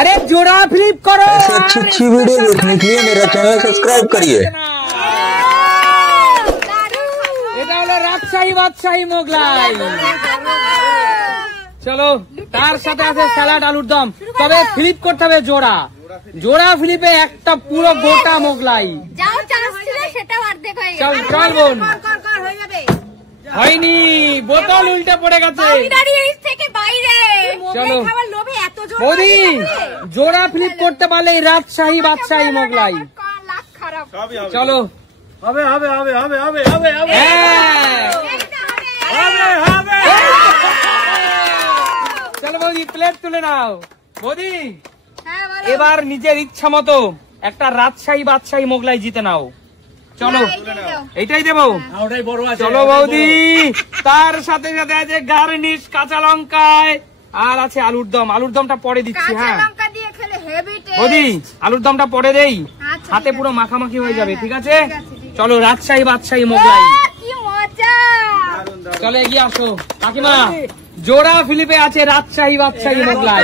अरे जोड़ा फ्लिप करो। ऐसे अच्छी वीडियो देखने के लिए मेरा चैनल सब्सक्राइब करिए। এটা হলো রাজশাহী বাদশাহী মোগলাই। চলো তার সাথে আছে স্যালাড আলুর দম। তবে ফ্লিপ করতে হবে জোড়া, জোড়া ফ্লিপে একটা পুরো গোটা মোগলাই। চল চল বোন, হয়নি, বোতল উল্টে পড়ে গেছে। চলো মোদি, জোড়া ফ্লিপ করতে পারলে রাজশাহী বাদশাহী মোগলাই। চলো হবে হবে হবে হবে হবে হবে হবে হবে। চলো বৌদি প্লেট তুলে নাও। বৌদি এবার নিজের ইচ্ছা মতো একটা রাজশাহী বাদশাহী মোগলাই জিতে নাও। চলো এইটাই দেবো। চলো বৌদি, তার সাথে সাথে আছে গার্নিশ কাঁচা লঙ্কায়, আর আছে আলুর দম। আলুর দমটা পরে দিচ্ছি। হ্যাঁ বৌদি আলুর দমটা পরে দেই, হাতে পুরো মাখামাখি হয়ে যাবে। ঠিক আছে চলো রাজশাহী বাদশাহী মোগলাই। চলো এগিয়ে আসো কাকিমা, জোড়া ফিলিপে আছে রাজশাহী বাদশাহী মোগলাই।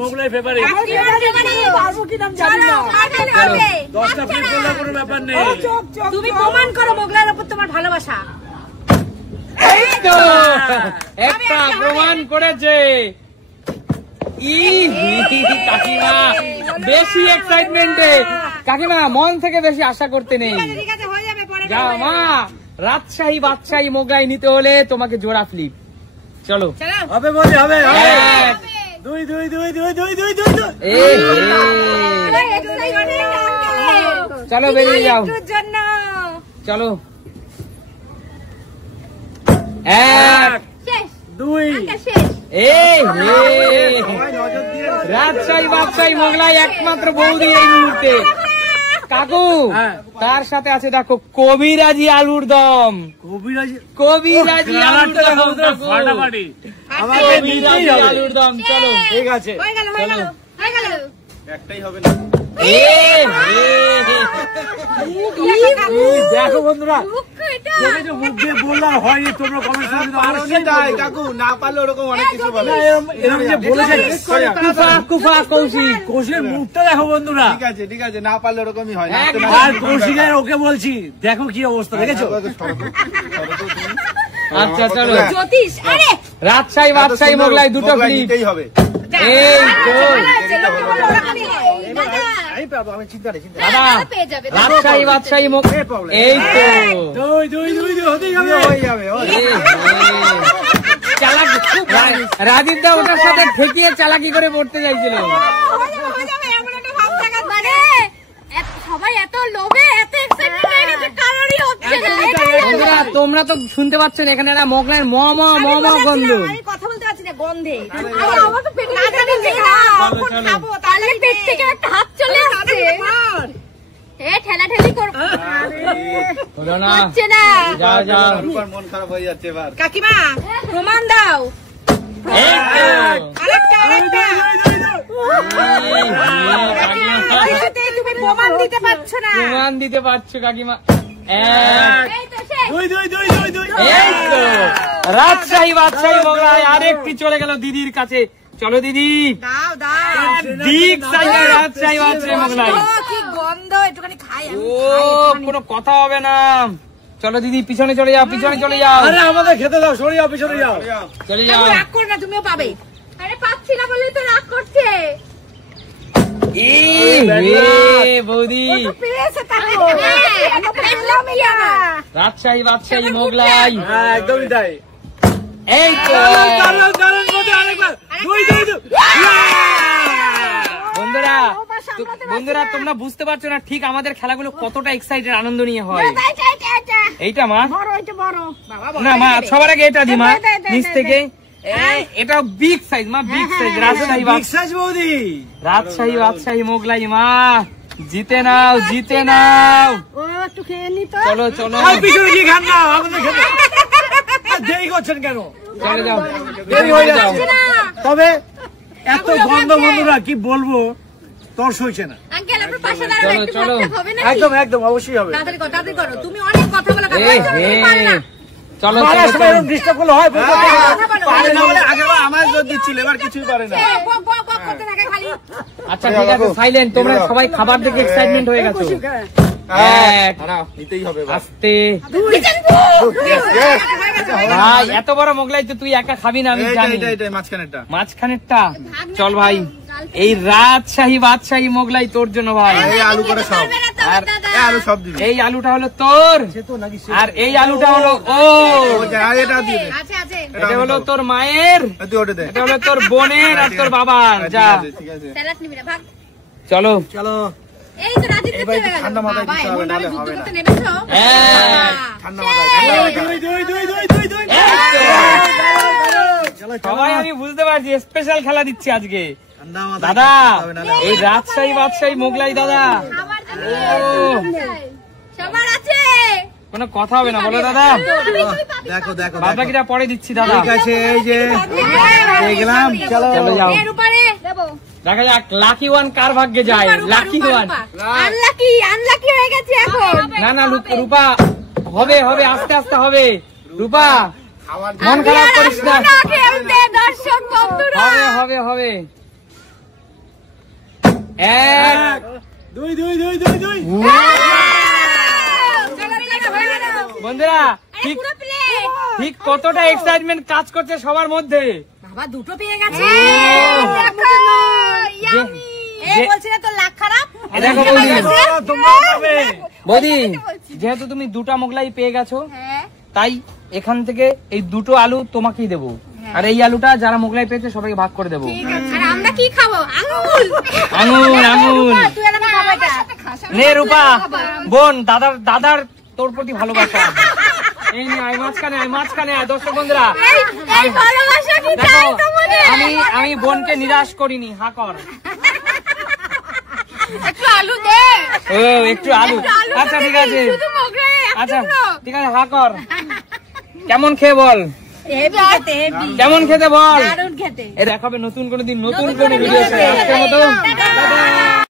মোগলাই ফেভারিট। তুমি প্রমাণ করো মোগলাইয়ের উপর তোমার ভালোবাসা। এই তো একটা প্রমাণ করেছে। কাকিমা বেশি এক্সাইটমেন্টে, কাকিমা মন থেকে বেশি আশা করতে নেই। যাও মা, রাজশাহী বাদশাহী মোগলাই নিতে হলে তোমাকে জোড়া ফ্লিপ। চলো হবে বলে হবে। দুই দুই দুই দুই দুই দুই দুই দুই। চলো বেরিয়ে যাও। চলো এক দুই। রাজশাহী বাদশাহী মোগলাই একমাত্র বৌদি এই মুহূর্তে। কাকু তার সাথে আছে দেখো কবিরাজি আলুর দম। কবিরাজি আলুর দম। চলো ঠিক আছে, একটাই হবে না। দেখো বন্ধুরা, মুখ দিয়ে বললাম হয়নি, তোমরা কমেন্ট কাকু না পারলে ওরকম অনেক কিছু বলে। কৌশিকের মুখটা দেখো বন্ধুরা। ঠিক আছে ঠিক আছে, না পারলে ওরকমই হয়। আর কৌশিকের ওকে বলছি দেখো কি অবস্থা, দেখেছো? আচ্ছা চলো রাজশাহী বাদশাহী মোগলাই দুটো ফ্লিপ হবে। এই তো রাজশাহী বাদশাহী মোগলাই, এই তো চালাকি। রাজীব দা ওটার সাথে ঠেকিয়ে চালাকি করে পড়তে চাইছিল। তোমরা তো শুনতে পাচ্ছ না, এখানে একটা মোগলাইয়ের ম ম ম ম গন্ধ। কথা বলতে পারছি না গন্ধে। পেট থেকে একটা হাত চলে আসছে। ঠেলাঠেলি করবো মন খারাপ হয়ে যাচ্ছে এবার। কাকিমা প্রমাণ দাও। তুমি প্রমাণ দিতে পারছো না। প্রমাণ দিতে পারছো কাকিমা। রাজশাহী বাদশাহী মোগলাই আরেকটি চলে গেল দিদির কাছে। চলো দিদি, রাজশাহী বাদশাহী মোগলাই। কোনো কথা হবে না। চলো দিদি পিছনে চলে যাও, পিছনে চলে যাও। আমাদের খেতে দাও, সরে যাও, পিছনে যাও, চলে যাও। রাগ করো না, তুমিও পাবে। আরে পাচ্ছি না বলেই তো রাগ করছে। বৌদি রাজশাহী বাদশাহী মোগলাই একদমই তাই। এই তো বন্ধুরা তোমরা বুঝতে পারছো না ঠিক আমাদের খেলাগুলো কতটা এক্সাইটেড, আনন্দ নিয়ে হয়। এইটা মা না, মা সবার আগে এটা দি মা নিচ থেকে। এটা বিগ সাইজ মা, বিগ সাইজ। রাজশাহী বাদশাহী মোগলাই মা জিতে নাও, জিতে নাও। চলো চলো দেরি করছেন কেন? চলে যাও, দেরি হয়ে যাচ্ছে। তবে এত গন্ধ বন্ধুরা কি বলবো, তর্স হয়েছে না। একদম একদম অবশ্যই হবে। তুমি অনেক কথা বলে চলো ডিস্টার্ব করলে হয়। আমার জোর দিচ্ছিল, এবার কিছুই পারে না। করতে থাকে খালি। আচ্ছা ঠিক আছে, সাইলেন্ট। তোমরা সবাই খাবার দেখে এক্সাইটমেন্ট হয়ে গেছো। নিতেই হবে আস্তে ভাই, এত বড় মোগলাই তো তুই একা খাবি না, আমি জানি। মাঝখানেরটা মাঝখানেরটা চল ভাই, এই রাজশাহী বাদশাহী মোগলাই তোর জন্য ভাই। এই আলু করে সব, আর আলু সব দিবি। এই আলুটা হলো তোর, আর এই আলুটা হলো ও, এটা দিয়ে দে। এটা হলো তোর মায়ের, তুই ওটা দে। এটা হলো তোর বোনের আর তোর বাবার। যা ঠিক আছে। স্যালাড নিবি না, ভাগ। চলো। চলো এই তো রাজি দিতে হবে। ঠান্ডা মাথায় দিতে হবে, নাহলে হবে না। করতে নেমেছো? হ্যাঁ। ঠান্ডা মাথায় সবাই আমি বুঝতে পারছি স্পেশাল খেলা দিচ্ছি আজকে। ঠান্ডা মাথায় দাদা হবে, নাহলে এই রাজশাহী বাদশাহী মোগলাই দাদা খাবার তো ও, সবার আছে। কোনো কথা হবে না বলো দাদা। দেখো দেখো বাদবাকিটা পরে দিচ্ছি দাদা। ঠিক আছে, এই যে পেয়ে গেলাম। চলো চলো যাও, এর উপরে দেবো। দেখা যাক লাকি ওয়ান কার ভাগ্যে যায়। লাকি ওয়ান আনলাকি হয়ে গেছে এখন। না না রূপা, হবে হবে, আস্তে আস্তে হবে। রূপা মন খারাপ করিস না, খেলতে দর্শক বন্ধুরা। হবে হবে হবে। এক দুই দুই দুই দুই দুই বন্ধুরা ঠিক পুরো প্লেট। ঠিক কতটা এক্সাইটমেন্ট কাজ করছে সবার মধ্যে। বাবা দুটো পেয়ে গেছে। ও। দেখো ইয়ামি। এই যে- বলছি না তোর লাখ খারাপ। এ দেখো বৌদি, তোমরা পাবে। বৌদি যেহেতু তুমি দুটা মোগলাই পেয়ে গেছো, হ্যাঁ। তাই এখান থেকে এই দুটো আলু তোমাকেই দেবো, আর এই আলুটা যারা মোগলাই পেয়েছে সবাইকে ভাগ করে দেবো। ঠিক আছে। আর আমরা কি খাবো? আঙ্গুল। আঙুল আঙুল। তুই আর আমি খাবো এটা। নে রূপা বোন, দাদার তোর প্রতি ভালোবাসা। এই নে, আয় মাঝখানে, আয় মাঝখানে, আয় দর্শক বন্ধুরা। এই ভালোবাসা কি দেখো চাই তোমাদের? আমি বোনকে নিরাশ করিনি। হা কর। একটু আলু দে। ও একটু আলু, আচ্ছা ঠিক আছে, শুধু মোগলাই এক আচ্ছা টুকরো। ঠিক আছে, হা কর। কেমন খেয়ে বল, হেভি খেতে, হেভি। কেমন খেতে বল। দারুণ খেতে। এ দেখাবে নতুন কোনো দিন নতুন কোনো ভিডিও। আজকের মতো টাটা।